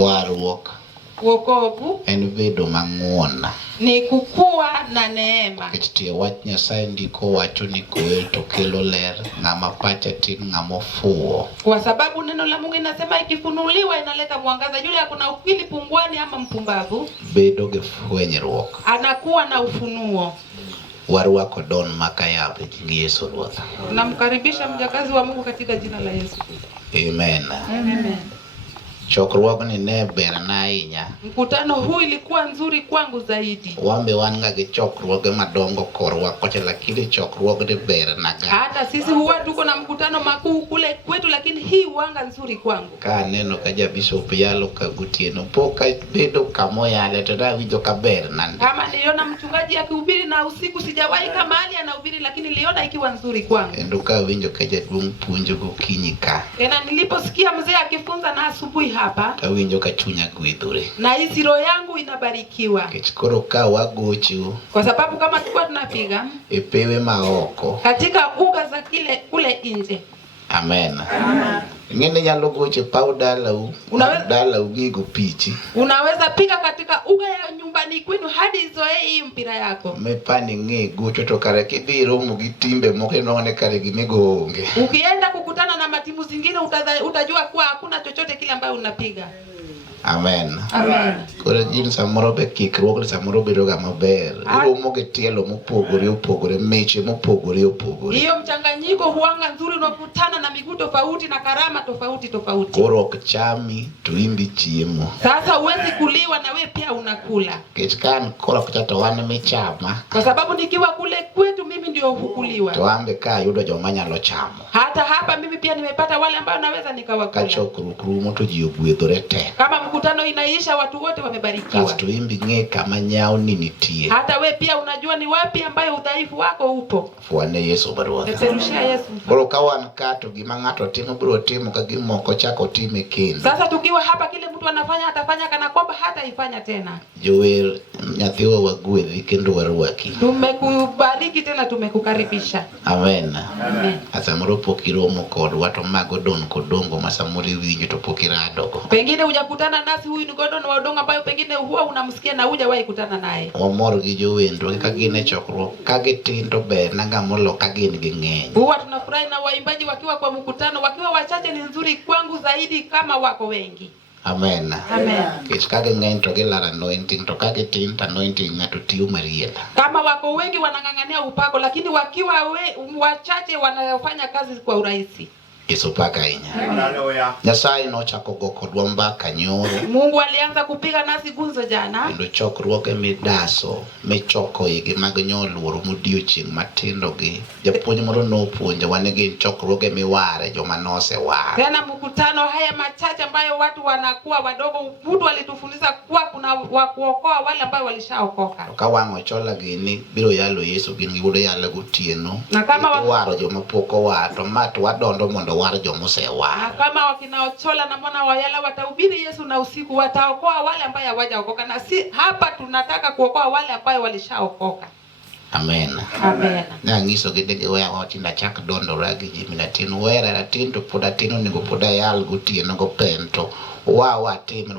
Warruok wokovu en bedo mang'won, ni kukua na neema. Kitie wach Nyasaye ndiko wacho ni koel to kelo ler, ng'ama pacha tin ng'ama ofuo. Kwa sababu neno la Mungu linasema ikifunuliwa inaleta mwangaza. Yule akuna ukili pungwani ama mpumbavu bedo gi fwenyruok, anakuwa na ufunuo. Warruako Don Makayabe gi Yesu Ruoth. Namkaribisha mjakazi wa Mungu katika jina la Yesu. Amen. Amen. Chokruogni ne ber na ahinya. Mkutano huu ilikuwa nzuri kwangu zaidi. Wambe wanga gi chokruoge madongo korwa kocha, lakini chokruogni ber na ga. Hata sisi huwa tuko na mkutano makuu kule kwetu, lakini hii wanga nzuri kwangu. Ka neno ka Bishop yalo ka gutieno poka bedo kamo yale to da winjo ka ber nan. Kama niliona mchungaji akihubiri na usiku, sijawahi kama hali anahubiri, lakini niliona ikiwa nzuri kwangu. Endo ka winjo ka jaduong' puonjo gokinyi ka. Tena niliposikia mzee akifunza na asubuhi hapa, winjo ka chunya gwidhore, na hisi roho yangu inabarikiwa. Koro ka wagocho, kwa sababu kama tulikuwa tunapiga epewe maoko katika uga za kule nje. Amen. Amen. Ngine nyalo goche pau dala ugigo pichi. Unaweza piga katika uga ya nyumbani kwenu hadi izoe hii mpira yako. Mepani nge gocho to kare kibiro mugitimbe moke none kare gimigonge. Ukienda kukutana na matimu zingine utajua kuwa hakuna chochote kile ambayo unapiga. Amen. Amen. Kore jin samoro be kikruok samoro bedo ga maber. Uromo ge tielo mopogore meche mopogore. Hiyo mchanganyiko huanga nzuri, unakutana na miguu tofauti na karama tofauti. Koro chami tuimbi chiemo. Sasa huwezi kuliwa na we pia unakula. Kichkan koro kuchato wane mechama. Kwa sababu nikiwa kule kwetu mimi ndio hukuliwa. Toambe ka yudo jomanyalo chamo. Hata hapa mimi pia nimepata wale ambao naweza nikawakula. Kachokru moto jiogwedhore te. Kama mkutano inaisha watu wote wamebarikiwa. Kasto imbi nge kama nyao nitie. Hata we pia unajua ni wapi ambayo udhaifu wako upo. Fuane Yesu barua. Neperushia Yesu. Koro kawan kato gima ng'ato timo biro timo ka gimoko chako time kendo. Sasa tukiwa hapa kile mtu anafanya atafanya kana kwamba hata ifanya tena. Jower nyathiwa wagwedhi kendo warwaki. Tumekubariki tena tumekukaribisha. Amen. Amen. Asamoro pokiromo kod wato mago don kodongo masamuri winjo to pokiradogo. Pengine hujakutana nasi, huyu ni Godon Odongo ambayo pengine huwa unamsikia na hujawahi kutana naye. Omor gi jowendo ka gine chokruok ka gitindo ber nanga molo ka gin gi ng'eny. Huwa tunafurahi na waimbaji wakiwa kwa mkutano, wakiwa wachache ni nzuri kwangu zaidi kama wako wengi. Amen. Amen. Kech ka ng'eny to gilara anointing to ka gitin anointing ng'ato tiyo mariela. Kama wako wengi wanang'ang'ania upako, lakini wakiwa wachache wanafanya kazi kwa urahisi. Yesu paka inya. Haleluya. Nyasaye no chako go kodwa mbaka nyoro. Mungu alianza kupiga nasi gunzo jana. Kendo chokruoge midaso mechoko igi mag nyoluoro modiochieng' matindo gi. Japuonj moro nopuonja wane gin chokruoge miware joma nose ware. Tena mkutano haya machache ambayo watu wanakuwa wadogo, mtu alitufundisha kuwa kuna wakuokoa wale ambao walishaokoka. Ka wang'o chola gini biro yalo Yesu gin giudo yalo gotieno. Na kama waro joma poko wato mato wadondo mondo war joma osewa. Kama wakinaochola na mwana wayala watahubiri Yesu na usiku, wataokoa wale ambao hawajaokoka, na si hapa tunataka kuokoa wale ambao walishaokoka. Amen. Amen. Na ngiso gidege weya watinda chak dondo ragi jimina tinu wera na tinto poda tinu nigo poda yal gotieno go pento.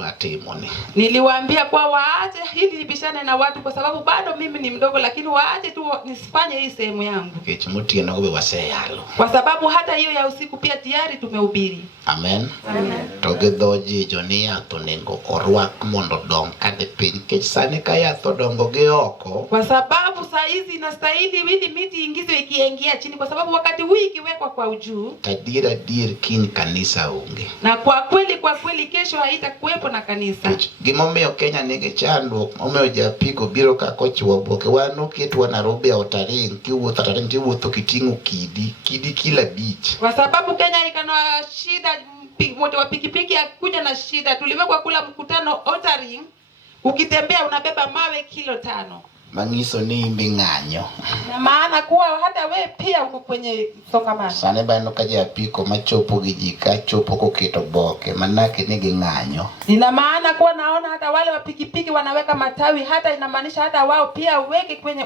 Atimoni. Niliwaambia kwa waache hili nibishane na watu kwa sababu bado mimi ni mdogo, lakini waache tu nisifanye hii sehemu yangu. Kichimutieno go waseyalo. Kwa sababu hata hiyo ya usiku pia tayari tumehubiri. Amen. Amen. Togedhoji jonia toningo orwak mondo dong kade piny kech sane kaya thodongo ge oko. Kwa sababu saa hizi inastahili ili miti ingizwe ikiingia chini, kwa sababu wakati huu ikiwekwa kwa ujuu. Tadira kiny kanisa unge. Na kwa kweli kesho haitakuwepo na kanisa. Gimomiyo Kenya nige chandruok, omiyo japiko biro ka kochwo boke wano kitu Nairobi otaring kiwuotho taring tiwuotho kiting'o kidi kila beach. Kwa sababu Kenya ikana shida, moto wa pikipiki akuja na shida. Tuliwekwa kula mkutano Otaring, ukitembea unabeba mawe kilo 5. Mangiso ni mbing'anyo. Na maana kuwa hata we pia uko kwenye msongamano. Sane bano kaja apiko machopo gijika chopo koketo boke manake ni ging'anyo. Ina maana kuwa naona hata wale wapikipiki wanaweka matawi, hata inamaanisha hata wao pia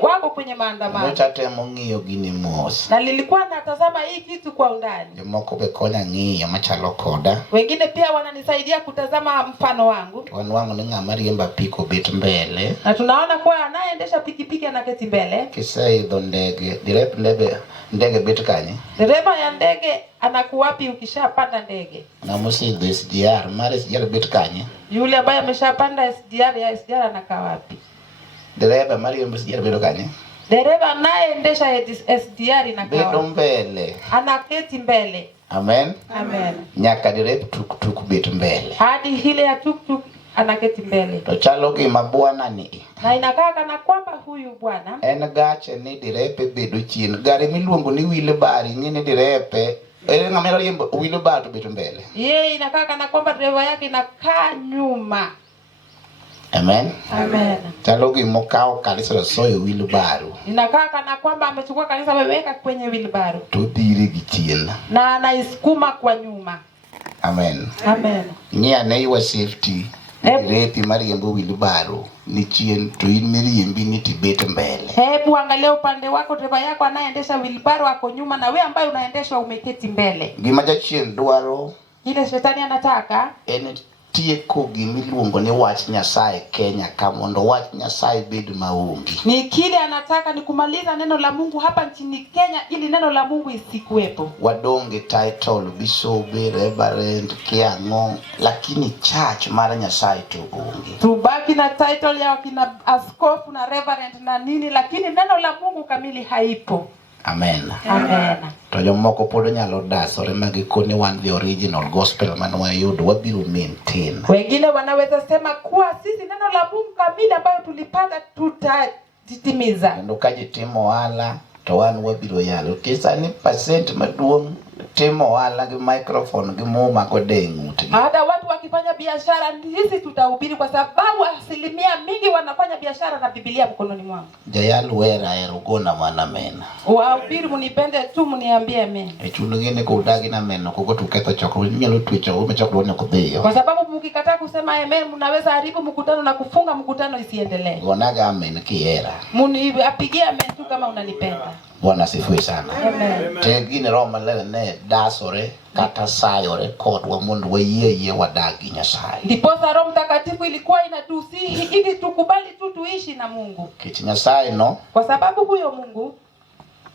wako kwenye maandamano. Mtate mong'iyo gini mos. Na nilikuwa natazama hii kitu kwa undani. Jomoko be konya ng'iyo machalo koda. Wengine pia wananisaidia kutazama mfano wangu. Wanwangu ni ng'ama riemba piko bit mbele. Na tunaona kuwa anayeendesha pikipiki anaketi mbele. Kisaidho ndege, ndege bit kanye. Dereva ya ndege anakuwa wapi ukishapanda ndege? Na musidho SGR, mara SGR bit kanye. Yule ambaye ameshapanda SGR anakaa wapi? Dereva mara SGR bit kanye. Dereva anayeendesha SGR inakaa wapi? Bedo mbele. Anaketi mbele. Amen. Amen. Nyaka dereva tuk bit mbele. Hadi hile ya tuk anaketi mbele. To chalo gima bwana ni. Na inakaa kana kwamba huyu bwana en gache ni direpe bedo chien. Gari miluongo ni wheelbarrow ngine direpe ng'ama riembo wheelbarrow bedo mbele. Yeye inakaa kana kwamba dereva yake inakaa nyuma. Amen. Amen. Chalo gima okao kanisa soyo wheelbarrow. Inakaa kana kwamba amechukua kanisa ameweka kwenye wheelbarrow. To dhiri gi chien. Na anaisukuma kwa nyuma. Amen. Amen. Nia na iwa safety. Direpe mariembo wheelbarrow ni chien to in miriembi ni tibet mbele. Hebu angalia upande wako, dereva yako anayeendesha wheelbarrow ako nyuma na wewe ambaye unaendesha umeketi mbele. Gima jachien dwaro ile shetani anataka en tieko gimiluongo ni wach Nyasaye Kenya ka mondo wach Nyasaye bed maonge. Ni kile anataka ni kumaliza neno la Mungu hapa nchini Kenya ili neno la Mungu isikuwepo. Wadonge title bisobe reverend kiango lakini church mara Nyasaye to onge. Tubaki na title ya kina askofu na reverend na nini, lakini neno la Mungu kamili haipo. Amen. Amen. To jomoko pod nyalo dasore magikoni wan the original gospel man wayudo wabiro maintain. Wengine wanaweza sema kuwa sisi neno la Mungu kamili ambayo tulipata tutatimiza. Ndo kaji timo wala to wan wabiro yalo. Kisa ni percent maduong' timo wala gi microphone gi muma kodeng'ut. Hata watu wakifanya biashara sisi tutahubiri kwa sababu asilimia mingi wanafanya biashara na Biblia mkononi mwangu. Jayal wera erugona mwana mena. Wahubiri munipende tu muniambie amen. Chulo ngine ko udagi na meno ko tuketho chokro nyalo twicho umechokro ne kudhiyo. Kwa sababu mkikataa kusema amen mnaweza haribu mkutano na kufunga mkutano isiendelee. Gonaga amen kiera. Muniapigie amen tu kama unanipenda. Bwana asifiwe sana. Amen. Tegine Roma lele ne dasore kata sayore kodwa mondo wayeye wadagi Nyasaye. Ndiposa Roho Mtakatifu ilikuwa inatusihi ili tukubali tu tuishi na Mungu. Kiti Nyasaye no. Kwa sababu huyo Mungu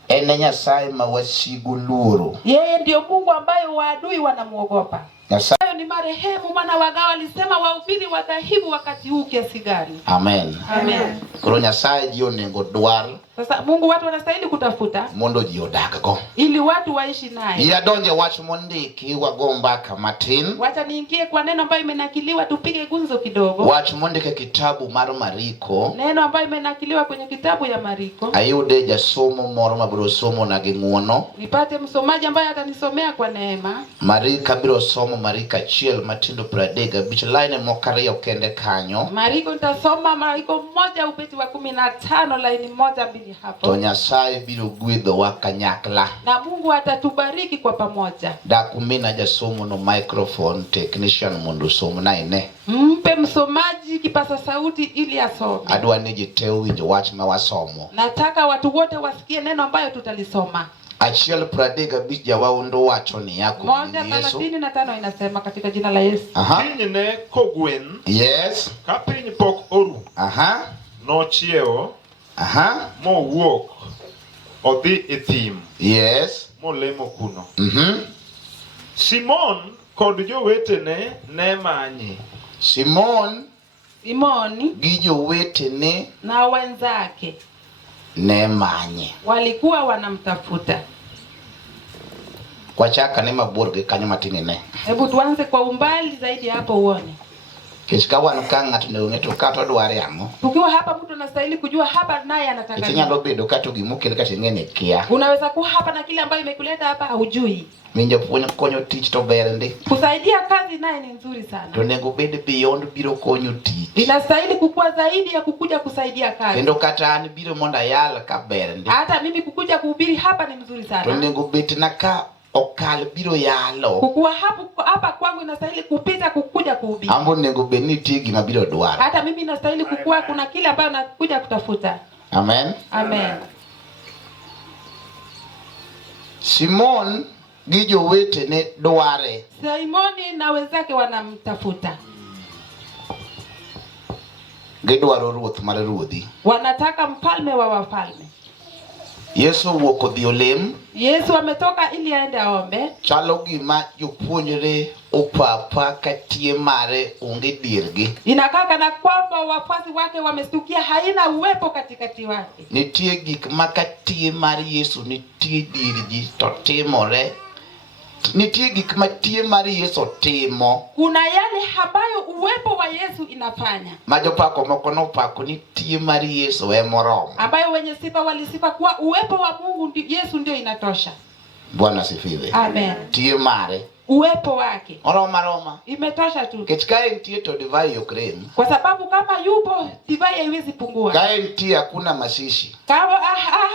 ene Nyasaye mawasigu luoro. Yeye ndio Mungu ambaye waadui wanamuogopa. Nyasaye ni marehemu maana wagao alisema wahubiri wadhahibu wakati huu kiasi gani. Amen. Amen. Kuro Nyasaye jio nengo dwar. Sasa Mungu watu wanastahili kutafuta mondo jio daggo. Ili watu waishi naye. Ya donje wach mondiki wagomba kamatin. Wacha niingie kwa neno ambayo imenakiliwa tupige gunzo kidogo. Wach mondike kitabu mar Mariko. Neno ambayo imenakiliwa kwenye kitabu ya Mariko. Ayude jasomo moro mabiro somo na ging'uono. Nipate msomaji ambaye atanisomea kwa neema. Marika biro somo Marika chiel matindo pradega bich line mokariyo kende kanyo. Mariko nitasoma Mariko 1 ubeti wa 15 line 1-2 hapo. To Nyasaye biro gwedho wa kanyakla. Na Mungu atatubariki kwa pamoja. Dakumina jasomo no microphone technician mondo somo na ine. Mpe msomaji kipasa sauti ili asome. Adwa niji teu winjo wach mawasomo. Nataka watu wote wasikie neno ambayo tutalisoma. Achiel pradega bich jawaundo wacho ni yako Yesu. 1:35 inasema katika jina la Yesu. Kinyne kogwen. Yes. Kapiny pok oru. Nochiewo. Mo wuok. Odhi e thim. Yes. Molemo kuno. Simon kod jowetene ne manye. Simon gi jowetene na wenzake ne manye. Walikuwa wanamtafuta. Kwa chaka ni mabor gi kanyo matini ne. Hebu tuanze kwa umbali zaidi hapo uone. Kishika wan ka ng'ato ne ong'eto kato dware yango. Tukiwa hapa mtu anastahili kujua hapa naye anataka nini. Nyalo bedo kato gimokele kati ng'ene kia. Unaweza kuwa hapa na kile ambayo imekuleta hapa hujui. Minja puonyo konyo tich to ber ndi. Kusaidia kazi naye ni nzuri sana. To nego bed beyond biro konyo tich. Inastahili kukua zaidi ya kukuja kusaidia kazi. Kendo kata an biro monda yal ka ber ndi. Hata mimi kukuja kuhubiri hapa ni mzuri sana. To nego bet na ka okal biro yalo. Kukua hapa kwangu inastahili kupita kukuja kuhubiri. Ambo nego bet ni tigi mabiro dwaro. Hata mimi inastahili kukua kuna kile ambayo nakuja kutafuta. Amen. Amen. Simon gi jowete ne dware. Simoni na wenzake wanamtafuta. Gidwaro ruoth mar ruodhi. Wanataka mfalme wa wafalme. Yesu wuok odhi olem. Yesu ametoka ili aende aombe. Chalo gima jopuonjre opapa katie mare onge diergi. Inakaa kana kwamba wafuasi wake wamestukia haina uwepo katikati wake. Nitie gik makatie mar Yesu nitie dirji to timore. Nitie gik matie mar Yesu timo. Kuna yale ambayo uwepo wa Yesu inafanya. Majopako moko nopako nitie mar Yesu emoromo. Ambayo wenye sifa walisifa kuwa uwepo wa Mungu Yesu ndio inatosha. Bwana sifiwe. Amen. Tie mare. Uwepo wake. Roma. Imetosha tu. Kechikae ntie to divai yokrem. Kwa sababu kama yupo divai haiwezi pungua. Kae ntie hakuna masishi. Kama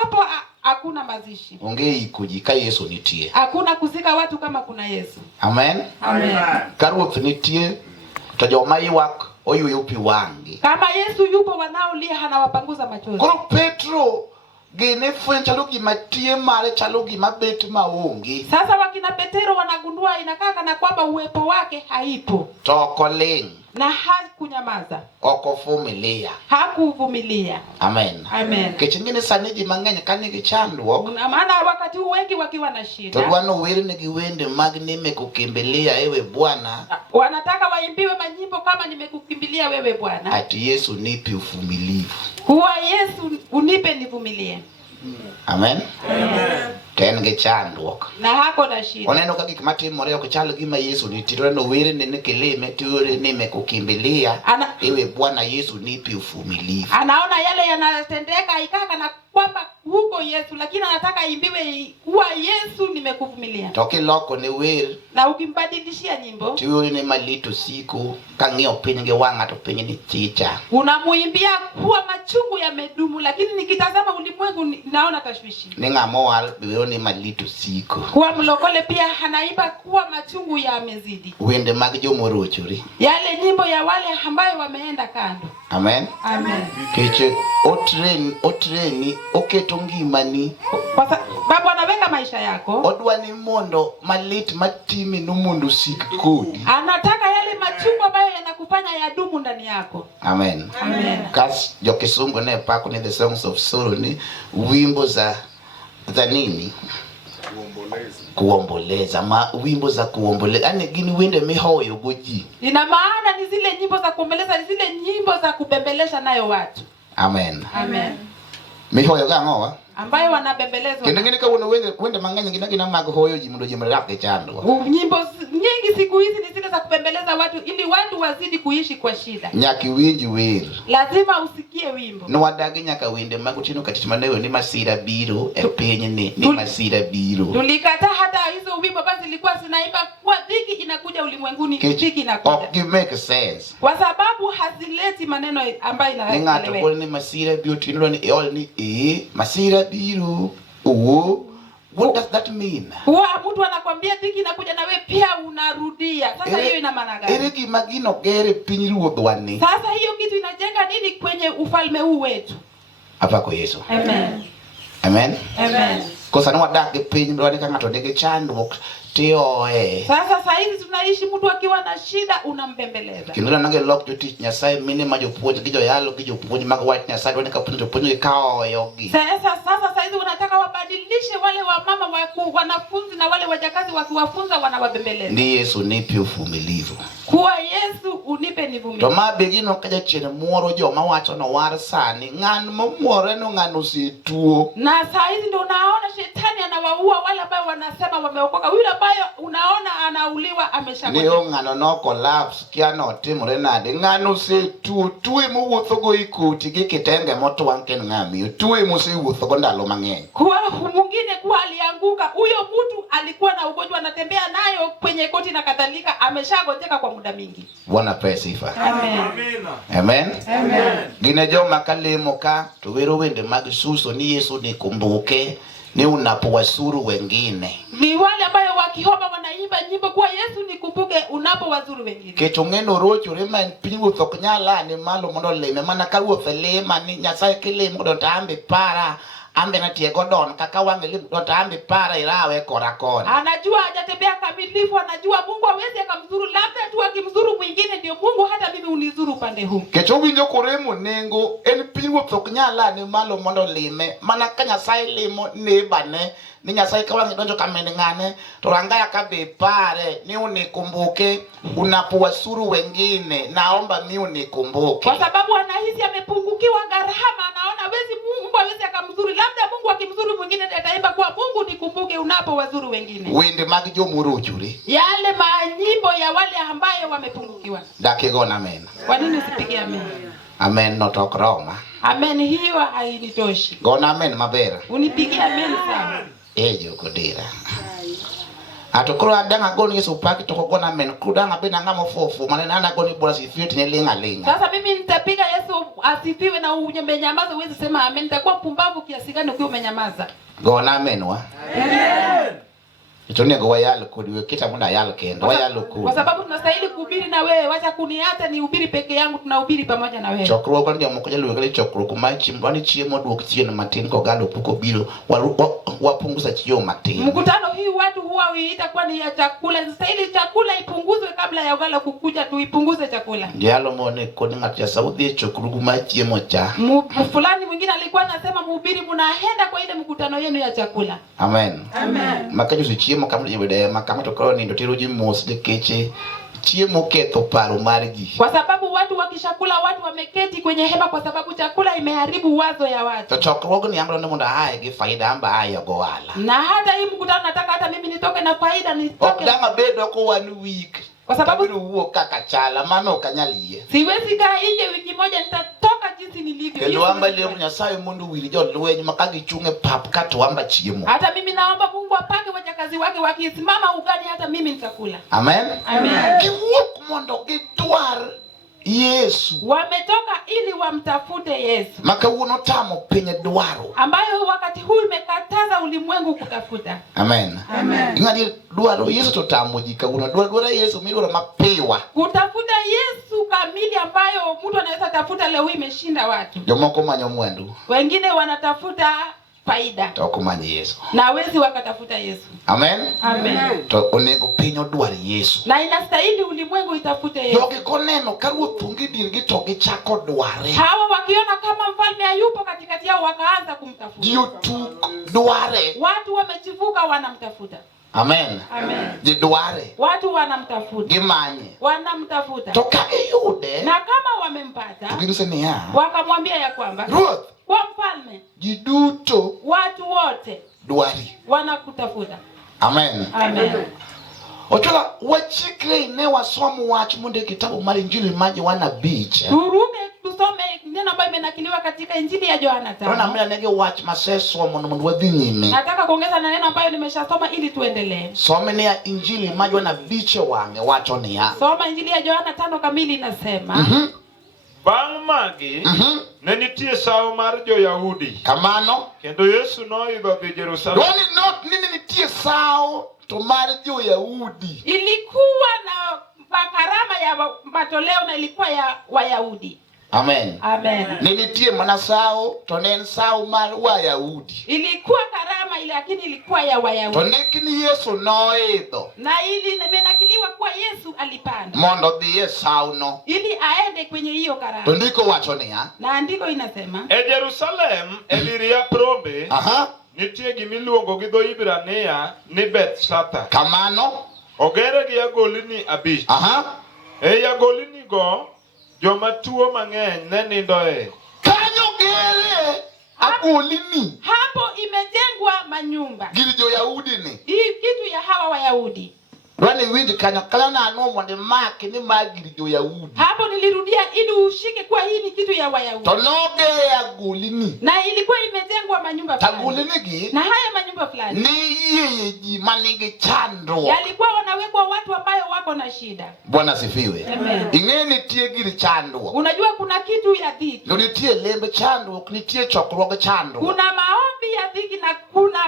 hapo hakuna mazishi. Ongei kujika Yesu nitie. Hakuna kuzika watu kama kuna Yesu. Amen. Amen. Karuoth nitie to joma ywak oyuyo pi wangi. Kama Yesu yupo wanaolia anawapanguza machozi. Koro Petro gene fuen chalo gima tie mare chalo gima bet maonge. Sasa wakina Petero wanagundua inakaa kana kwamba uwepo wake haipo. Toko ling. Na hakunyamaza. Okovumilia. Hakuvumilia. Amen. Amen. Kechingine saniji mang'eny kanigi chandruok. Na maana wakati wengi wakiwa na shida. To dwano werne gi wende mag nimekukimbilia ewe Bwana. Wanataka waimbiwe manyimbo kama nimekukimbilia wewe Bwana. Ati Yesu nipe uvumilivu. Kuwa Yesu unipe nivumilie. Amen. Amen. Tenge chandruok. Na hako na shida. Oneno ka gik matimore ok chal gima Yesu nitie no werne ne keleme tiore nimekukimbilia ewe Bwana Yesu nipe uvumilivu. Anaona yale yanatendeka ikaka na kwamba huko Yesu lakini anataka imbiwe kuwa Yesu nimekuvumilia. Toki loko ne wer. Na ukimbadilishia nyimbo tiore ne malito siku kang'io piny gi wang'a to piny ni chicha. Unamuimbia kuwa machungu yamedumu lakini nikitazama ulimwengu naona tashwishi. Ni ng'amo war biwe ni malito siku. Kuwa mlokole pia anaimba kuwa machungu yamezidi. Wende mag jomorochori. Yale nyimbo ya wale ambayo wameenda kando. Amen. Amen. Keche otreni oketo ngimani. Kwa sababu anaweka maisha yako. Odwani mondo malit matimi no mondo sik kodi. Anataka yale machungu ambayo yanakufanya yadumu ndani yako. Amen. Amen. Kas jokisungu ne pako ni the songs of sorrow ni wimbo za nini? Kuomboleza. Wimbo za kuomboleza. Yaani gini wende mihoyo goji. Ina maana ni zile nyimbo za kuomboleza, ni zile nyimbo za kubembelesha nayo watu. Amen. Amen. Mihoyo gang'owa ambayo wanabembelezwa. Kendo ngine ka wende mang'eny gina mag hoyo ji mondo ji mrake chando. Nyimbo nyingi siku hizi ni zile za kubembeleza watu ili watu wazidi kuishi kwa shida. Nyaki winji wer. Lazima usikie wimbo. No wadagi nyaka wende magutino katich manewe ni masira biro e piny ni masira biro. Tulikata hata hizo wimbo basi zilikuwa zinaimba kwa dhiki inakuja ulimwenguni, dhiki inakuja. Okay, make sense. Kwa sababu hazileti maneno ambayo inaeleweka. Ni ngato ni masira biro tino ni masira biro. What does that mean? Mtu anakuambia dhiki inakuja na wewe pia unarudia. Sasa hiyo ina maana gani? Ere gima gino gere piny ruodhwani. Sasa hiyo kitu inajenga nini kwenye ufalme huu wetu? Hapa kwa Yesu. Amen. Amen. Amen. Kosa no wadak piny ndwani ka ngato ndege chandruok tioe. Sasa hizi tunaishi mtu akiwa na shida unambembeleza. Kinura nange lok jotich Nyasaye mine ma jopuonj gi joyalo gi jopuonj mag wach Nyasaye dwani ka puonj kao yogi. Sasa hizi wanataka wabadilishe wale wa mama wanafunzi na wale wajakazi wakiwafunza wanawabembeleza. Ni Yesu nipe uvumilivu. Kuwa Yesu Yesu unipe nivumilie. To ma begino kaja chene muoro jo mawacho no war sani ng'an momuore no ng'ano si tuo. Na saa hizi ndio unaona shetani anawaua wale ambao wanasema wameokoka. Yule ambaye unaona anauliwa ameshakufa. Ni ng'ano no collapse kia no timore nade ng'ano si tuo muwuotho go ikuti gi kitenge motwang' ken ng'ami tuo muwuotho go ndalo mang'eny. Kwa mwingine kuwa alianguka, huyo mtu alikuwa na ugonjwa anatembea nayo kwenye koti na kadhalika, ameshagonjeka kwa muda mingi. Bwana pewe sifa. Amen. Amen. Amen. Gine joma kalemo ka to wero wende mag suso ni Yesu nikumbuke ni unapowazuru wengine. Ni wale ambao wakiomba wanaimba nyimbo kwa Yesu nikumbuke unapowazuru wengine. Keto ng'eno rocho rema piny wuoth ok nyala ni malo mondo leme mana ka wuoth lema ni Nyasaye kilemo do tambe para ambe na tie godon kaka wange lemo do tambe para irawe korakoni. Anajua hajatembea kamilifu, anajua Mungu hawezi akamzuru, labda tu akimzuru mwingine ndio Mungu hata mimi unizuru upande huu. Keto winjo koremo nengo en piny wuoth ok nyala ni malo mondo leme mana ka Nyasaye lemo nebane ni Nyasaye ka wange donjo kamene ng'ane to rangaya ka be pare ni unikumbuke unapowazuru wengine, naomba mi unikumbuke. Kwa sababu anahisi amepungukiwa gharama, anaona Mungu hawezi akamzuru, labda Mungu akimzuru mwingine ataimba kwa Mungu nikumbuke unapowazuru wengine. Wende mag jomuruchuri Yale manyimbo ya wale ambayo wamepungukiwa. dakigona amen. Kwa nini usipige amen? Amen no tok roma. Amen hiyo hainitoshi. Gona amen maber. Unipigie amen sana. Ejo kodira. Atokoro adanga goni Yesu paki to gona amen kudanga bena ngamo fofu manena na goni bora sifiti ne linga linga. Sasa mimi nitapiga Yesu asifiwe na unyamenyamaza uweze sema amen. Nitakuwa mpumbavu kiasi gani ukiwa umenyamaza? Gona amen wa. Amen. Itonego wayalo kodi kita munda yalo kendo wayalo kodi. Kwa sababu tunastahili kuhubiri na wewe, wacha kuniacha ni hubiri peke yangu, tunahubiri pamoja na wewe. Chokro kwa ndio mkoja lugale chokro kuma chimbani chiemo duok chien matin ko galo puko biro wapunguza chio matin. Mkutano hii watu huwa huita kwa ni ya chakula, inastahili chakula ipunguzwe kabla ya ugala kukuja, tuipunguze chakula. Ndialo mone kodi ngati ya Saudi chokro kuma chiemo cha. Fulani mwingine alikuwa anasema mhubiri mnaenda kwa ile mkutano yenu ya chakula. Amen. Amen. Makajo si chiemo kama jibede makama to koro nindo tiroji mos de keche chiemo ketho paro margi. Kwa sababu watu wakishakula watu wameketi kwenye hema kwa sababu chakula imeharibu wazo ya watu. To chokrogo ni amro ndomunda hae gi faida amba ayo go wala. Na hata hii mkutano nataka hata mimi nitoke na faida nitoke. Okdanga bedo ko 1 week. Kwa sababu uo kaka chala mano kanyalie. Siwezi kaa nje wiki moja nitatoka jinsi nilivyo. Kelo amba leo Nyasaye mundu wili jo lwenye makagi chunge pap kato amba chiemo. Hata mimi naomba Mungu apange wajakazi wake wakisimama ugani hata mimi nitakula. Amen. Amen. Giwuok mondo gitwar Yesu. Wametoka ili wamtafute Yesu. Makawuono tamo penye dwaro. Ambayo wakati huu imekataza ulimwengu kutafuta. Amen. Amen. Ngadi dwaro Yesu to tamo jikawuono dwaro Yesu miloro mapewa. Kutafuta Yesu kamili ambayo mtu anaweza tafuta leo imeshinda watu. Jomoko manyo mwandu. Wengine wanatafuta faida. To manyi Yesu. Na wezi wakatafuta Yesu. Amen. Amen. To onego pinyo dwari Yesu. Na inastahili ulimwengu itafute Yesu. Yogi koneno karuothungi dirgi to gichako dware. Hawa wakiona kama mfalme hayupo katikati yao wakaanza kumtafuta. Yotuk dware. Watu wamechivuka wanamtafuta. Amen. Amen. Jidware. Watu wanamtafuta. Gimanye. Wanamtafuta. Toka iyude. Na kama wamempata. Tukirise ni ya. Wakamwambia ya kwamba. Ruth. Kwa mfalme. Jiduto. Watu wote. Dwari. Wanakutafuta. Amen. Amen. Ochola wachikre ne wasomu wach munde kitabu mali Injili maji wana beach. Turume tusome neno ambayo imenakiliwa katika Injili ya Yohana 5. Rona mla nege watch maseso mundu wadhi nyime. Nataka kuongeza na neno ambayo nimeshasoma ili tuendelee. Some ne ya Injili maji wana beach wange wacho ni ya. Soma Injili ya Yohana 5 kamili inasema. Bang' magi ne nitie sawo mar jo-Yahudi. Kamano Kendo Yesu noidho dhi Jerusalem. Roni not nini nitie sawo to mar jo-Yahudi. Ilikuwa na makarama ya matoleo na ilikuwa ya Wayahudi. Amen. Amen. Nini tie mana sawo to nen sawo mar Wayahudi. Ilikuwa karama ile lakini ilikuwa ya Wayahudi. To nikini Yesu noidho. Na ili imenakiliwa kuwa Yesu alipanda. Mondo dhiye sawo no. Ili aende kwenye hiyo karama. To ndiko wacho ni ya. Na andiko inasema. E Jerusalem eliria prombe. Nitie gimiluongo gi dho Ibrania ni Bethsatha. Kamano. Ogere gi agolni abich. E agolni go joma tuo mang'eny ne nindoe. Kanyo gere agolni. Hapo imejengwa manyumba. Giri jo Yahudi ni. Hii kitu ya hawa Wayahudi. Wani windi kanyo kala na anomo ni maki ni magiri jo Yahudi. Hapo nilirudia ili ushike kwa hii ni kitu ya Wayahudi. Tonoge agolni. Na ilikuwa imejengwa manyumba fulani. Agolni gi. Na haya manyumba fulani. Ni yeji manige chando. Yalikuwa wanawekwa watu ambayo wako na shida. Bwana sifiwe. Amen. Ingeni tie giri chando. Unajua kuna kitu ya dhiki. Ndio nitie lembe chando, nitie chokroge chando. Kuna maombi ya dhiki na kuna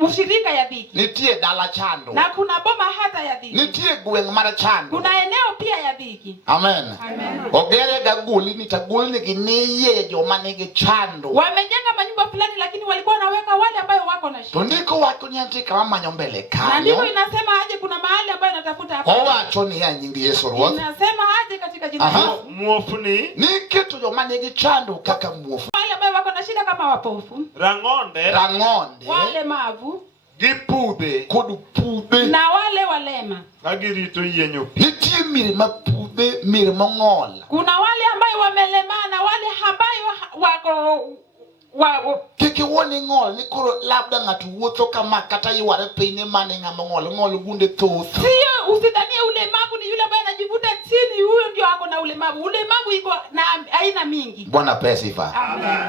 ushirika ya dhiki. Nitie dala chando. Na kuna boma hata ya dhiki. Nitie gweng mara chando. Kuna eneo pia ya dhiki. Amen. Amen. Ogere gaguli nitagulni giniye joma nige chando. Wamejenga manyumba fulani lakini walikuwa wanaweka wale ambao wako na shida. Tundiko wako nianti kama manyombele kanyo. Na ndivyo inasema aje kuna mahali ambayo natafuta hapo. Owacho ni ya nyingi Yesu Ruoth. Inasema aje katika jina la Yesu. Muofni ni kitu joma nige chando kaka muofni. Wale ambao wako na shida kama wapofu. Rang'onde Wale mavu. gi pudhe Kodu pudhe. Na wale walema. Kagirito yienyo pi. Nitie mirima pudhe, mirima ng'ola. Kuna wale ambao wamelemana, wale ambao wako Kiki woni ng'ol ni koro labda ng'atu wuotho kama kata yuare piny mane ng'ama ng'ol gunde thoth. Sio usidhanie ulemavu ni yule ambaye anajivuta chini, huyo ndio ako na ulemavu. Ulemavu iko na aina mingi. Bwana pesifa.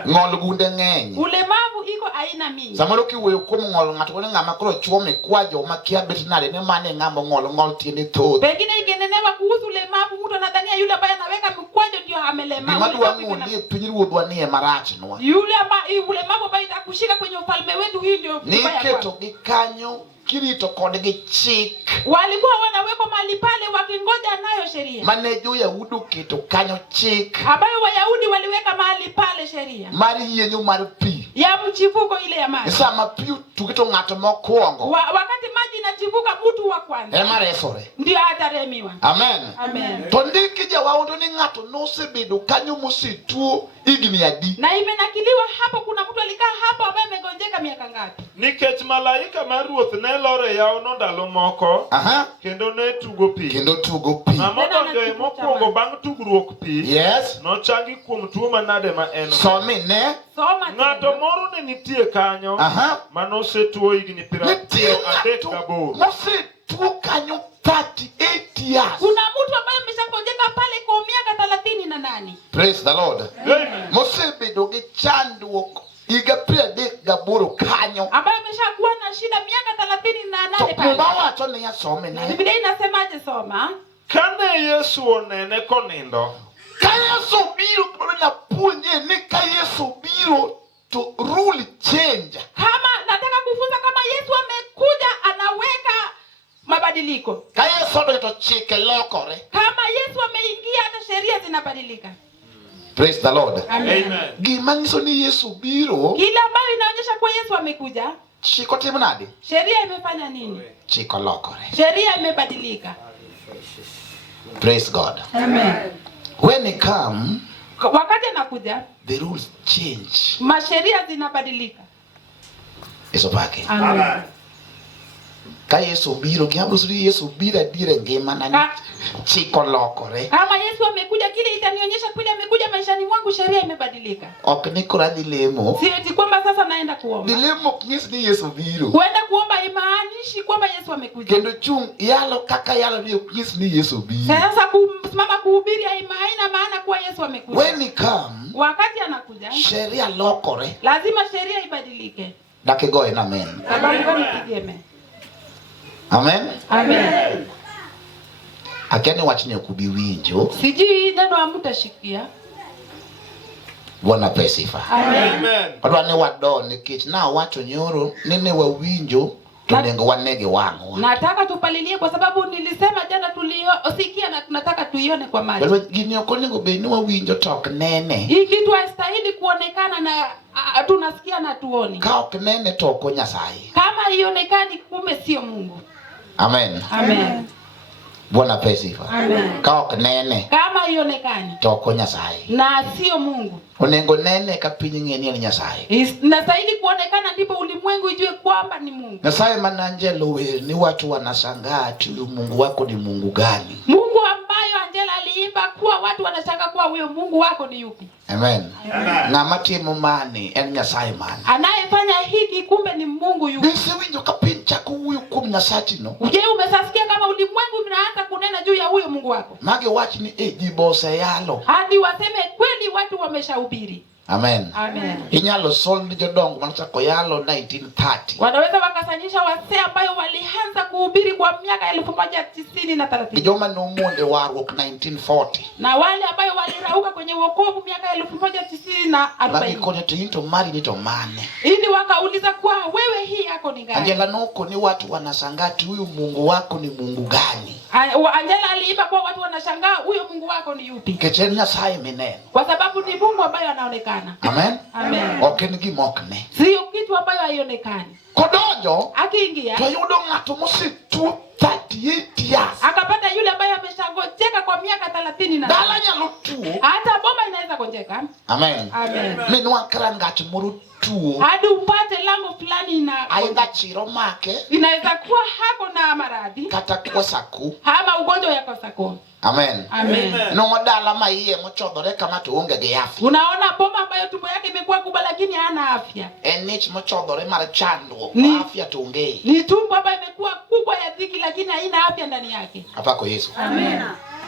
Ng'ol gunde ng'eny. Ulemavu iko aina mingi. Samoro kiweyo kuom ng'ol ng'ato woni ng'ama koro chuo mikwajo makia bet nade ne mane ng'ama ng'ol tiende thoth. Pengine ingenenewa kuhusu ulemavu, mtu anadhania yule ambaye anaweka mikwajo ndio amelemavu. Madwa ng'olie piny ruodhwa ni marach nwa. Yule ambaye ulemavu ambaye itakushika kwenye ufalme wetu, hii ndio niketo gikanyo kirito kodgi chik. Walikuwa wanawekwa mahali pale wakingoja nayo sheria. Mane jo Yahudi keto kanyo chik. Ambayo Wayahudi waliweka mahali pale sheria. Mari yenyo mar pi. Ya mchivuko ile ya maji. Sama pi tukito ng'ato mokwongo. Wakati maji inachivuka mtu wa kwanza. Resore. Ndio ataremiwa. Amen. Amen. To ndiki jawaondo ni ng'ato nosebedo kanyo mosituo igni adi. Na imenakiliwa hapo kuna mtu alikaa hapo ambaye amegonjeka miaka ngapi. Nikech malaika mar Ruoth ne lore yaono ndalo moko. Kendo ne tugo pi. Ng'amodonjo mokwongo bang' tugruok pi. Yes. Nochangi kuom tuo manade ma en. Somi ne. Ng'ato moro ne nitie kanyo. Manosetuo igni 38. Mosetuo kanyo 38 years. Kuna mtu ambaye ameshagonjeka pale kwa miaka 38. Praise the Lord. Amen. Mosebedo gi chandruok iga 38 kanyo. Ambaye ameshakuwa na shida miaka 38 pale. Wacho ni asome na. Biblia inasemaje soma? Kane Yesu onene konindo. Ka Yesu biro na puonje ni ka Yesu biro to rule change. Kama nataka kufunza kama Yesu amekuja anaweka mabadiliko. Ka Yesu ndo to chike lokore. Kama Yesu ameingia hata sheria zinabadilika. Praise the Lord. Amen. Gima nyiso ni Yesu biro. Kile ambayo inaonyesha kwa Yesu amekuja. Chiko timo nade? Sheria imefanya nini? Chiko lokore. Sheria imebadilika. Praise God. Amen. When he come, wakati anakuja, the rules change. Masheria zinabadilika. Yesu pake. Amen. Ka Yesu biro, kiabusuri Yesu bira dire ngema nani? Chiko lokore. Kama Yesu amekuja, kile itanionyesha kweli amekuja maishani mwangu, sheria imebadilika. Ok ni kuradi lemo. Si eti kwamba sasa naenda kuomba. Dilemo kisi ni Yesu biro. Kwenda kuomba imaanishi kwamba Yesu amekuja. Kendo chung yalo kaka yalo ni kisi ni Yesu biro. Sasa kusimama kuhubiri haina maana kuwa Yesu amekuja. When he come, wakati anakuja, sheria lokore. Lazima sheria ibadilike. Dakigoe na amen. Sababu gani pigeme? Amen. Amen. Akeni wachini kubiwinjo. Sijui neno amutashikia. Bwana pesifa. Amen. Wadwane wadone kich na wacho nyoro nene wawinjo tunengo wanege wangu. Nataka tupalilie kwa sababu nilisema jana tuliosikia na tunataka tuione kwa macho. Bado gini okonego beni wawinjo tok nene. Hii kitu haistahili kuonekana na tunasikia na tuoni. Ka ok nene toko Nyasaye. Kama ionekani kume sio Mungu. Amen. Amen. Bwana pesifa. Amen. Ka ok nene. Kama ionekani toko Nyasaye. Na sio Mungu. Onengo nene kapinyi ngeni ni Nyasaye. Inastahili kuonekana ndipo ulimwengu ijue kwamba ni Mungu. Nyasaye mananjelo ni watu wanashangaa tu Mungu wako ni Mungu gani? Mungu ambayo Angela aliimba kuwa watu wanashanga kuwa huyo Mungu wako ni yupi. Amen. Na matimo mani en Nyasaye mani. Anayefanya hiki kumbe ni Mungu yupi. Bisi winjo kapincha kuhuyu kum Nyasaye no. Je, umesasikia kama ulimwengu unaanza kunena juu ya huyo Mungu wako? Mage wachi ni jibose yalo. Hadi waseme kweli watu wameshahubiri. Amen. Amen. Inyalo soldi jodongo manachako yalo 1930. Wanaweza wakasanyisha wasee ambao walianza kuhubiri kwa miaka 1930. Kijoma no monde warok 1940. Na wale ambao walirauka kwenye wokovu miaka 1940. Magi kone to into mari ni to mane. Ili wakauliza kwa wewe hii yako ni gani? Angela noko ni watu wanasangati huyu Mungu wako ni Mungu gani? Angela aliimba kwa watu wanashangaa huyo Mungu wako ni yupi? Kecheni Nyasaye mineno. Kwa sababu ni Mungu ambaye anaonekana. Amen. Amen. Okeni gimokne. Sio kitu ambayo haionekani. Kodonjo akiingia to yudo ng'ato mositu 38 years. Akapata yule ambaye ameshangojeka kwa miaka 30 na dala nyalo tuo. Hata bomba inaweza gonjeka. Amen. Amen. Minwa karangach moro tuo. Hadi upate lango fulani na aidha chiro make. Inaweza kuwa hako na maradhi. Kata kwa saku. Ama ugonjwa ya kosako. Amen. Amen. No dala maiye mochodore kama to onge ge afya. Unaona bomba ambayo tumbo yake imekuwa kubwa lakini hana afya. Enich mochodore mara chando afya to onge. Ni tumbo ambayo imekuwa kubwa ya dhiki lakini haina afya ndani yake. Hapa kwa Yesu. Amen.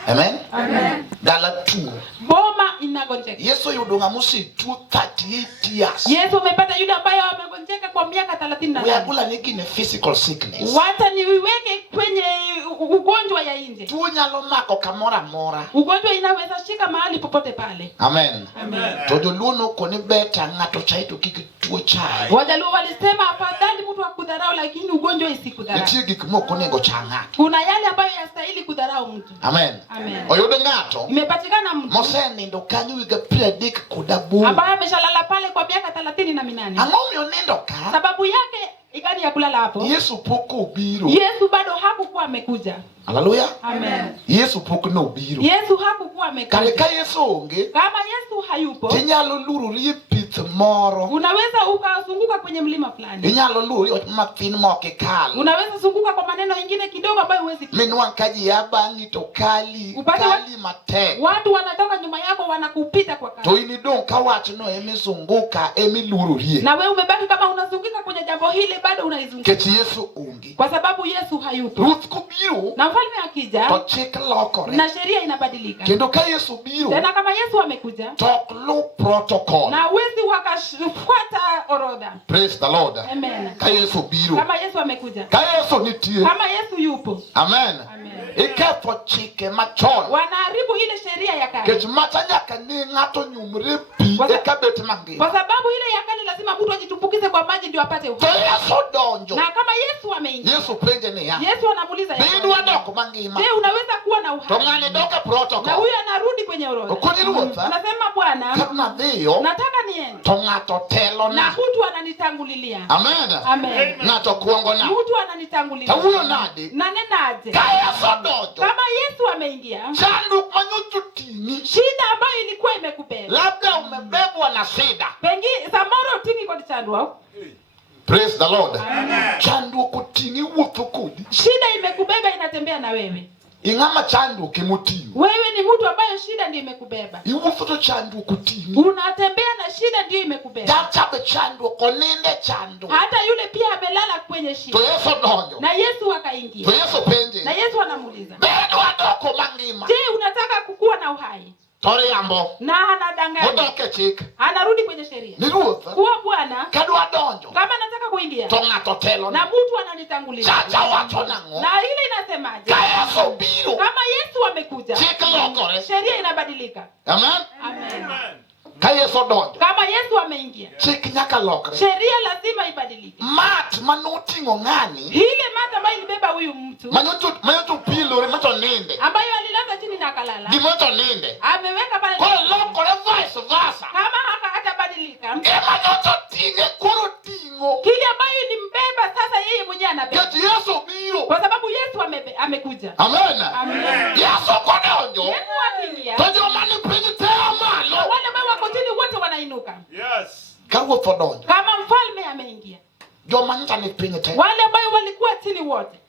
Amen. Amen. Dala tu. Boma inagonjeka. Yesu yudunga musi 38 years. Yesu umepata yule ambaye amegonjeka kwa miaka 38. Uyagula nyingine physical sickness. Wacha niweke kwenye ugonjwa ya nje. Tu nyalo mako kamora mora. Ugonjwa inaweza shika mahali popote pale. Amen. Amen. Todo luno koni beta ngato chaito kiki tuo chai. Wajaluo walisema afadhali mtu akudharau lakini ugonjwa isikudharau. Nitie gikmoko nego changa. Kuna yale ambayo yastahili kudharau mtu. Amen. Amen. Oyudo ngato. Imepatikana mtu. Moseni ndo kanyu iga predict kudabu. Ambaye ameshalala pale kwa miaka 38. Angomyo nindo ka. Sababu yake igani ya kulala hapo. Yesu poko biro. Yesu bado hakukuwa amekuja. Haleluya. Amen. Yesu poko no biro. Yesu hakukuwa amekuja. Kale ka Yesu onge. Kama Yesu hayupo. Tinyalo luru ripith moro. Unaweza ukazunguka kwenye mlima fulani. Inyalo luru mathin moke kali. Unaweza zunguka kwa maneno mengine kidogo ambayo huwezi. Minwa kaji yabangi to kali. Kali mate. Watu wanatoka nyuma yako wanakupita kwa kasi. To inidon kawacho no emizunguka emiluru rie. Na wewe umebaki kama unazunguka kwenye jambo hili bado unaizunguka. Kechi Yesu onge. Kwa sababu Yesu hayupo. Ruth kubiro. Na mfalme akija. To chik lokore. Na sheria inabadilika. Kendo ka Yesu biro. Tena kama Yesu amekuja. Talk low protocol. Na wezi wakafuata orodha. Praise the Lord. Amen. Ka Yesu biro. Kama Yesu amekuja. Ka Yesu nitie. Kama Yesu yupo. Amen. Amen. Ikepo chike machon. Wanaharibu ile sheria ya kale. Kechi matanyaka ni ngato nyumre pi. Ekabet mangi. Kwa sababu ile ya kale lazima mtu ajitumbukize kwa maji ndio apate uhai. To Yesu donjo. Na kama Yesu ameingia. Yesu penje ni ya. Yesu anamuuliza Yesu. Bindu wadoko mangima. Je, unaweza kuwa na uhai? Tongane doka protocol. Na huyo anarudi kwenye orodha. Ukuni ruotha. Anasema Bwana. Kama dhiyo. Nataka niende. Tongato telo na. Na mtu ananitangulilia. Amen. Amen. Ngato kuongo na. Mtu ananitangulia. Huyo nadi. Na nenaje? Kaya sodojo. Kama Yesu ameingia. Chandu manyutu tingi. Shida ambayo ilikuwa imekubeba. Labda umebebwa na shida. Pengine samoro tingi kwa chandwa. Praise the Lord. Amen. Chandu kutingi wutu kudi. Shida imekubeba inatembea na wewe. Ingama chandu kimutingi. Wewe ni mtu ambaye shida ndio imekubeba. Iwufuto chandu kutingi. Unatembea na shida ndio imekubeba. Tachabe chandu koninde chandu. Hata yule pia amelala kwenye shida. To Yesu donjo. Na Yesu akaingia. To Yesu penje. Na Yesu anamuuliza. Bedo adoko mangima. Je, unataka kukua na uhai? Tori ambo. Na anadanganya. Odoke chik. Anarudi kwenye sheria. Ni ruotha. Kuwa Bwana. Kadwa donjo. Kama nataka kuingia. Tongato telo Na mtu ananitangulia. Chacha wacho nango. Na ile inasemaje? Kaya so biro. Kama Yesu amekuja. Chik lokore. Sheria inabadilika. Amen. Amen. Kaya so donjo. Kama Yesu ameingia. Chik nyaka lokore. Sheria lazima ibadilike. Mat manutingo ngani. Ile mata ambayo ilibeba huyu mtu. Manutu pilore mato ninde. Ambayo alilaza chini na kalala. Gimoto ninde. Ameweka pale. Kwa lokore vice versa. Kama hatabadilika. Manutu tinge kuru tingo. Kile ambayo ilimbeba sasa yeye mwenyewe anabeba. Kati Yesu biro. Kwa sababu Yesu amekuja. Amen. Amen. Yesu kodonjo. Yesu akiingia. Tojo mani pinyitea malo. Wale ambao wako chini wote wanainuka. Yes. Karuo fodonjo. Kama mfalme ameingia. Jo manita ni pinyitea. Wale ambao walikuwa chini wote.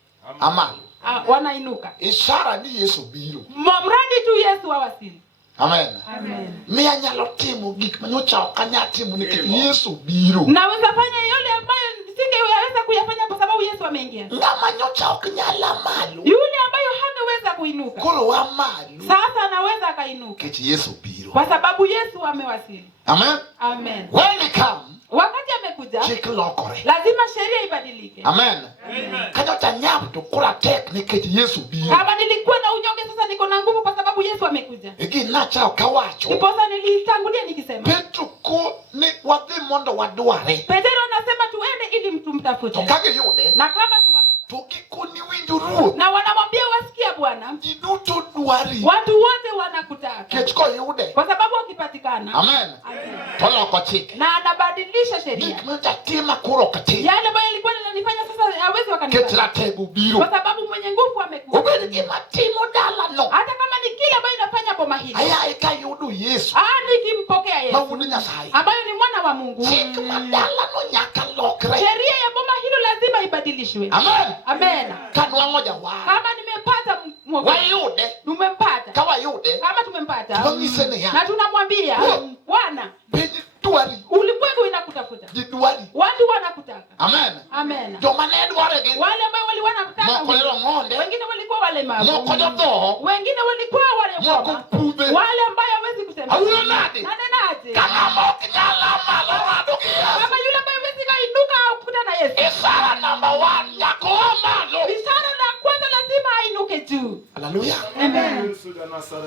Amalo. wanainuka. Ishara ni Yesu biro. Mradi tu Yesu awasili. Amen. Amen. Mia nyalo timo gik manyocha okanya timo nikech Yesu biro. Naweza fanya yale ambayo nisingeweza kuyafanya kwa sababu Yesu ameingia. Ngama nyocha oknyala malo. Yule ambayo hangeweza kuinuka. Kolo wa malo. Sasa anaweza akainuka. Nikech Yesu biro. Kwa sababu Yesu amewasili. Amen. Amen. When he come, wakati amekuja, chik lokore. lazima sheria ibadilike. Amen. Amen. Kanyocha nyam to kula tek nikech Yesu biro. Kama nilikuwa na unyonge, sasa niko na nguvu kwa sababu Yesu amekuja. Igi nacha kawacho. Ndiposa nilitangulia nikisema. Petro ko ni wadhi mondo wadware. Petro anasema tuende ili mtu mtafute. To kage yude. Na kama tuwame. Tugikoni winjo ruoth. Na wanamwambia wasikia Bwana. Jiduto dwari. Watu wote wanakutaka. Kech ko yude. Kwa sababu ukipatikana. Amen. Toloko chike. Na anabadilisha sheria. Gikmenta tima kuro kati. Yale ambayo ilikuwa inanifanya sasa hawezi wakanifanya. Kech rategu biro. Kwa sababu mwenye nguvu amekuja. Obed gima timo dala no. Hata kama ni kile ambayo inafanya boma hili. Aya ika yudu Yesu. Nikimpokea Yesu. Mawuni Nyasaye. Ambayo ni mwana wa Mungu. Chik madala no nyaka lokre. Sheria ya boma hilo lazima ibadilishwe. Amen. Amen. Kanwa moja wa. Kama nimepata wayude. Tumempata. Kawa yude. Kama tumempata. Tuangisene ya. Na tunamwambia Bwana. Benyi duari. Ulimwengu inakutafuta. Jiduari. Watu wanakutaka. Amen. Amen. Jomane duare ge. Wale ambao wanakutaka. Mokolero ngonde. Wengine walikuwa walemavu. Mokojoto. Wengine walikuwa walemavu. Pudhe. Wale ambao hawezi kutembea. Haunadi. Nanenaje? Kama mokinyala malo wadukia. Kama yule ambaye hawezi kainuka au kukutana na Yesu. Isara number 1 yako malo. Ishara la kwanza lazima ainuke juu. Hallelujah. Amen.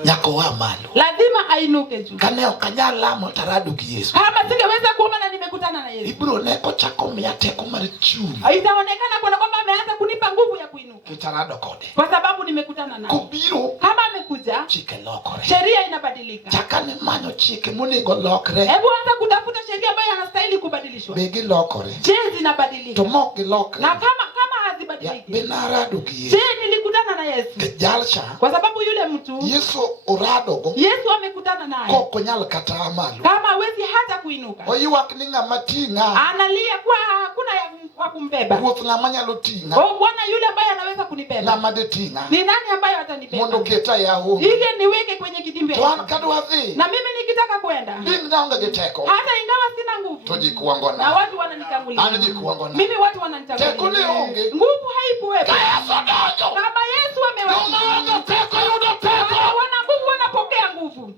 Yako wa malo. Lazima ainuke juu. Kane okanyala motaradu ki Yesu. Kama singeweza kuomba na nimekutana na Yesu. Ibro neko chako miateko marichuni. Itaonekana kwamba ameanza kunipa nguvu ya kuinuka. Kitarado kode. Kwa sababu nimekutana naye. Kubiro. Kama amekuja, chike lokore. Sheria inabadilika. Chakane manyo chike munigo lokre. Hebu anza kutafuta sheria ambayo inastahili kubadilishwa. Begi lokore. Je, zinabadilika? Tomoki lokre. Na kama hazibadiliki. Benarado ki. Je, nilikutana na Yesu? Jalsha. Kwa sababu yule mtu Yesu uradogo. Yesu amekutana naye. Koko nyal kata malo. Kama hawezi hata kuinuka. Oyuak ni ngama tinga. Analia kwa hakuna wa kumbeba. Ruoth ngama nyalo tinga. Bwana yule ambaye anaweza kunibeba. Ngama de tinga. Ni nani ambaye atanibeba? Mondo keta yao. Ili niweke kwenye kidimbe. Tuan kadwathi. Na mimi nikitaka kwenda. Ding naonga geteko. Hata ingawa sina nguvu. Tojikuangona. Na watu wananitangulia. Anajikuangona. Mimi watu wananitangulia. Teko ni onge. Nguvu haipo wewe. Kaya kama Yesu amewasili. Noma teko yudo teko. Wana nguvu wanapokea nguvu.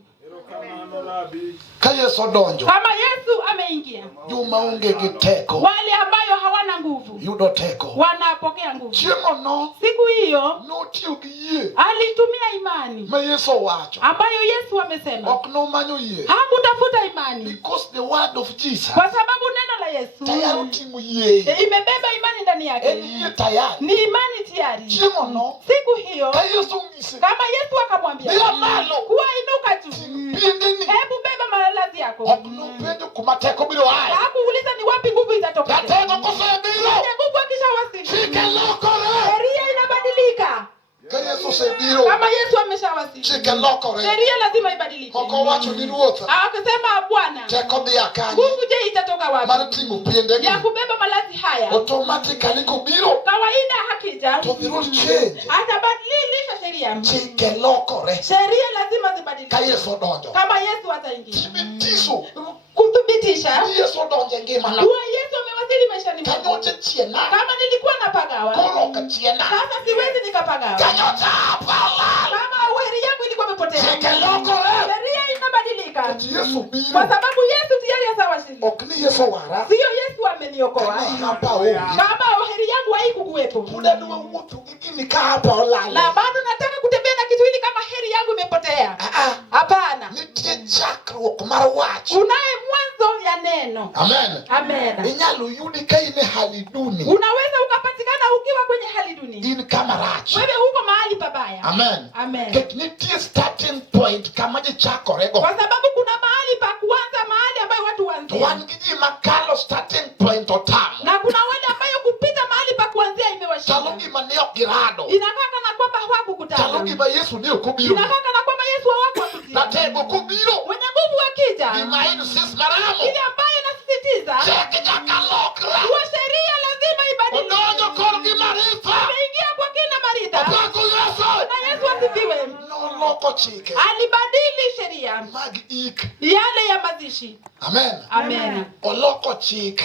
Kaya sodonjo. Kama Yesu ameingia. Juma unge giteko. Wale ambayo hawana nguvu. Yudo teko. Wanapokea nguvu. Chiemo no. Siku hiyo. No tiyo giye. Alitumia imani. Ma Yesu wacho. Ambayo Yesu amesema. Okno manyo ye. Hakutafuta imani. Because the word of Jesus. Kwa sababu neno la Yesu. Tayari timu ye. Imebeba imani ndani yake. Ye tayari. Ni imani tayari. Chiemo no. Siku hiyo. Kaya Yesu ngise. Kama Yesu akamwambia. Ndio malo. Kuwa inuka tu. Bindeni. Hebu beba malazi yako. Okno pendo kumateko biro hai. Hakuuliza ni wapi nguvu itatoka. Katego kusebiro. Nguvu akishawasili. Chike lokore. Sheria inabadilika. Kaya Yesu sebiro. Kama Yesu ameshawasili. Chike lokore. Sheria lazima ibadilike. Moko wacho ni ruotha. Akasema Bwana. Teko dia kani. Nguvu je itatoka wapi? Mara tingu piendegi. Ya kubeba malazi haya. Automatically kubiro. Kawaida hakija. To the rule change. Atabadilisha sheria. Chike lokore. Sheria lazima zibadilike. Kaya Yesu donjo. Kama Yesu ataingia. Tibitiso. Kuthibitisha. Yesu donjo ngema na. Kuwa Yesu amewasili maishani mwangu. Kanyote chiena. Kama nilikuwa napagawa. Koroka chiena. Sasa siwezi nikapagawa. Kanyote pala. Kama uheri yangu ilikuwa imepotea. Chike lokore. Sheria inabadilika. Yesu biro. Kwa sababu Yesu tayari asawasili. Okni Yesu wara. Sio Yesu ameniokoa. Hapa ongi. Kama uheri yangu haikukuwepo. Muda duwe utu gini ka hapa olale. Na bado nataka kutembea na kitu hili kama heri yangu imepotea. Hapana. Nitie chakruok mar wach. Unaye mwanzo ya neno. Amen. Amen. Inyalo yudi ka ine hali duni. Unaweza ukapatikana ukiwa kwenye hali duni. In kama rach. Wewe uko mahali pabaya. Amen. Amen. Ket nitie starting point kama je chakorego. Kwa sababu kuna mahali pa kuanza, mahali ambayo watu waanzia. To wan giji makalo starting point otam. Na kuna wale ambayo kupita mahali pa kuanzia imewashinda. Chalo gima ne okirado. Inakaa kana kwamba hawakukutana. Chalo gima Yesu ne okobiro. Inakaa kana kwamba Yesu hawakukutia. Na tego kubiro. Mwenye nguvu akija. Gima inu sis maramo. Ile ambayo inasisitiza. Cheki jakalokra. Kwa sheria lazima ibadilike. Odonjo kor gima rifa. Ameingia kwa kina Maritha. Alibadili sheria yale ya mazishi. Amen.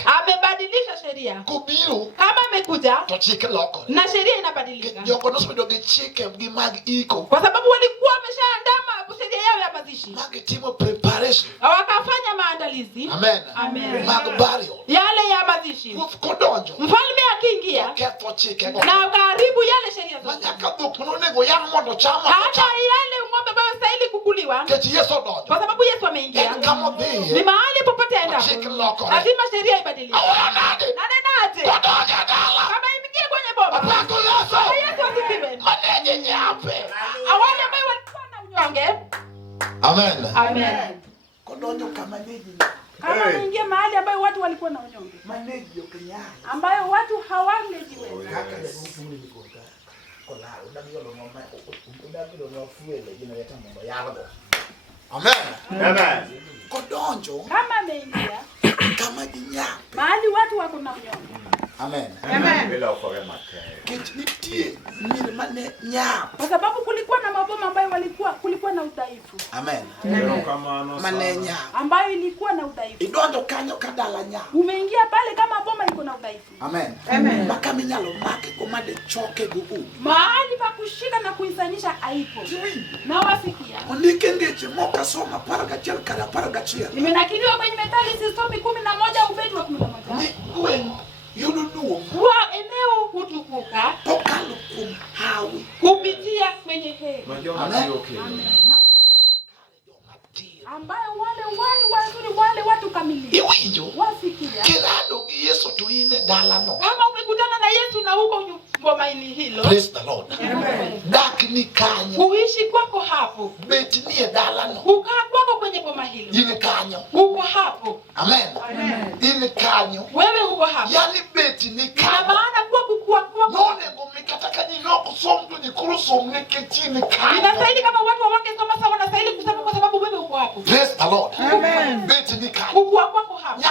Amebadilisha sheria. Kama amekuja na sheria inabadilika. Kwa sababu walikuwa wameshaandaa sheria yao ya mazishi. Wakafanya maandalizi. Amen. Yale ya mazishi. Mfalme akiingia na akaharibu yale sheria zote. Hata yale ng'ombe ambayo stahili kukuliwa. Kwa sababu Yesu ameingia. Ni mahali popote aendapo. Lazima sheria ibadilike. Nani? Kama imeingia kwenye boma. Yesu asifiwe. Awali ambao walikuwa na unyonge. Amen. Kama ingia mahali ambayo watu walikuwa na unyonge. Ambayo watu hawangejiweza. Amen. Kama ameingia mahali watu wako na unyonge. Amen. Kwa sababu kulikuwa na maboma ambayo kulikuwa na udhaifu. Ambayo ilikuwa na udhaifu. Umeingia pale kama boma iko na udhaifu. Mahali pa kushika na kuisanisha haipo. Na wasikia. Imenakiliwa kwenye Methali 11 ubeti wa 11. Kwa eneo hutukuka kupitia kwenye heri. Ambayo wale watu wazuri, wale watu kamilifu wasikia. Kama umekutana na Yesu na huko boma hilo. Praise the Lord. Kuishi kwako hapo. Kukaa kwako kwenye boma hilo. Uko hapo. Amen. Wewe uko hapo. Na maana kwa kukua kwako. Inastahili kama watu hawangesoma sawa, wanastahili kusema kwa sababu wewe uko hapo. Praise the Lord. Amen. Kukua kwako hapo.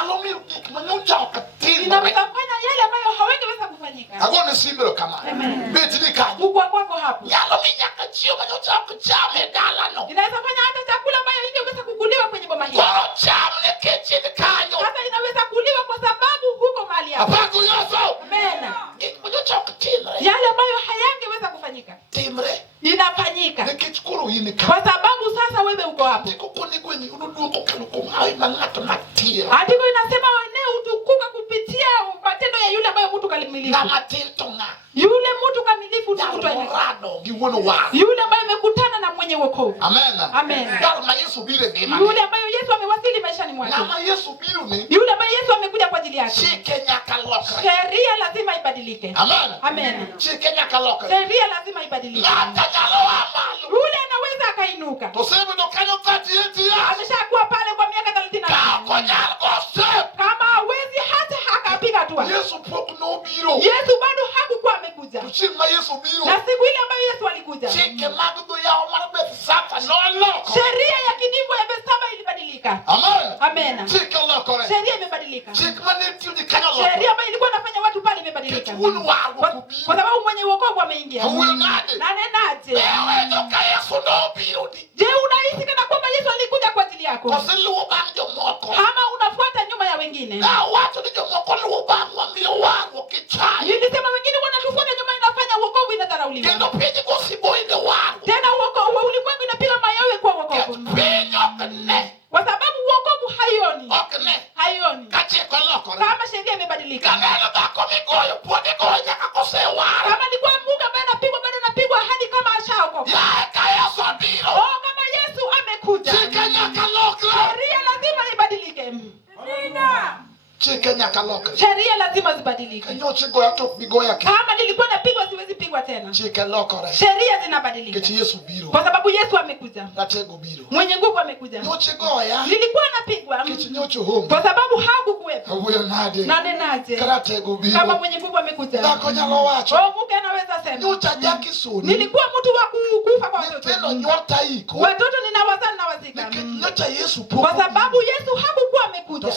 Inawezafanya yale ambayo hawangeweza kufanyika. Kukua kwako hapo. Inawezafanya hata chakula ambayo ingeweza kukuliwa kwenye boma hilo. Sasa inaweza kuliwa kwa sababu huko mahali hapo. Amen. Yale ambayo hayangeweza kufanyika inafanyika. Kwa sababu sasa wewe uko hapo. Andiko inasema eneo utukuka kupitia matendo ya yule ambaye mtu kamilifu. Yule mtu kamilifu utakutwa yule ambaye amekutana na mwenye wokovu. Amen. Yule ambaye Yesu amewasili maishani mwake. Yule ambaye Yesu amekuja kwa ajili yake. Sheria lazima ibadilike. Amen. Sheria lazima ibadilike. Yule anaweza akainuka. Ameshakuwa pale kwa miaka 30. Kama hawezi hata akapiga hatua. Yesu bado hakukuwa amekuja. Na siku ile ambayo Yesu alikuja. Sheria ya kidimbo ya Besaba ilibadilika. Amen. Sheria imebadilika. Sheria ambayo ilikuwa inafanya watu pale imebadilika. Kwa sababu mwenye wokovu ameingia. Nanenaje? Je, unahisi kana kwamba Yesu alikuja kwa ajili yako? Ama unafuata nyuma ya wengine? Nilisema wengine wanatufuata nyuma, inafanya wokovu inadharauliwa. Tena wokovu ulimwengu inapiga mayowe kwa wokovu. Kwa sababu wokovu haioni. Kama sheria imebadilika. Kama alikuwa Mungu ambaye anapigwa bado anapigwa hadi kama ashaokoka. Kama Yesu amekuja. Sheria lazima ibadilike. Sheria lazima zibadilike. Kama nilikuwa napigwa siwezi pigwa tena. Sheria zinabadilika. Kwa sababu Yesu amekuja. Mwenye nguvu amekuja. Nilikuwa napigwa kwa sababu hakukuwepo. Nanenaje? Kama mwenye nguvu amekuja. Mungu anaweza sema. Nilikuwa mtu wa kufa kwa watoto. Watoto ninawazaa na wazika. Kwa sababu Yesu hakukuwa amekuja.